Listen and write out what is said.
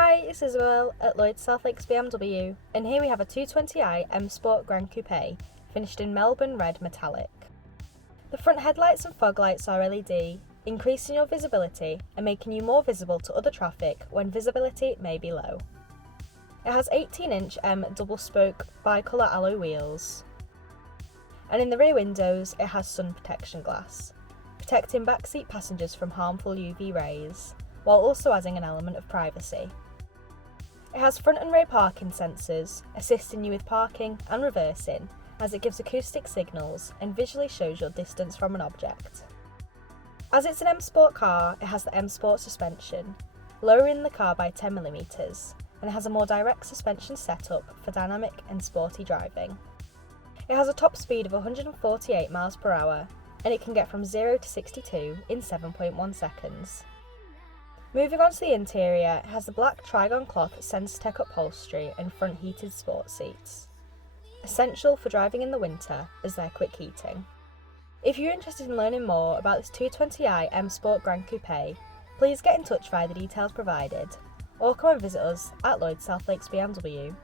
Hi, it's Isabel at Lloyd South Lakes BMW, and here we have a 220i M Sport Gran Coupe, finished in Melbourne Red Metallic. The front headlights and fog lights are LED, increasing your visibility and making you more visible to other traffic when visibility may be low. It has 18-inch M double-spoke bicolour alloy wheels, and in the rear windows it has sun protection glass, protecting backseat passengers from harmful UV rays, while also adding an element of privacy. It has front and rear parking sensors, assisting you with parking and reversing, as it gives acoustic signals and visually shows your distance from an object. As it's an M Sport car, it has the M Sport suspension, lowering the car by 10mm, and it has a more direct suspension setup for dynamic and sporty driving. It has a top speed of 148 mph, and it can get from 0 to 62 in 7.1 seconds. Moving on to the interior, it has the Black Trigon Cloth Sensatec upholstery and front heated sports seats, essential for driving in the winter as they're quick heating. If you're interested in learning more about this 220i M Sport Gran Coupe, please get in touch via the details provided, or come and visit us at Lloyd South Lakes BMW.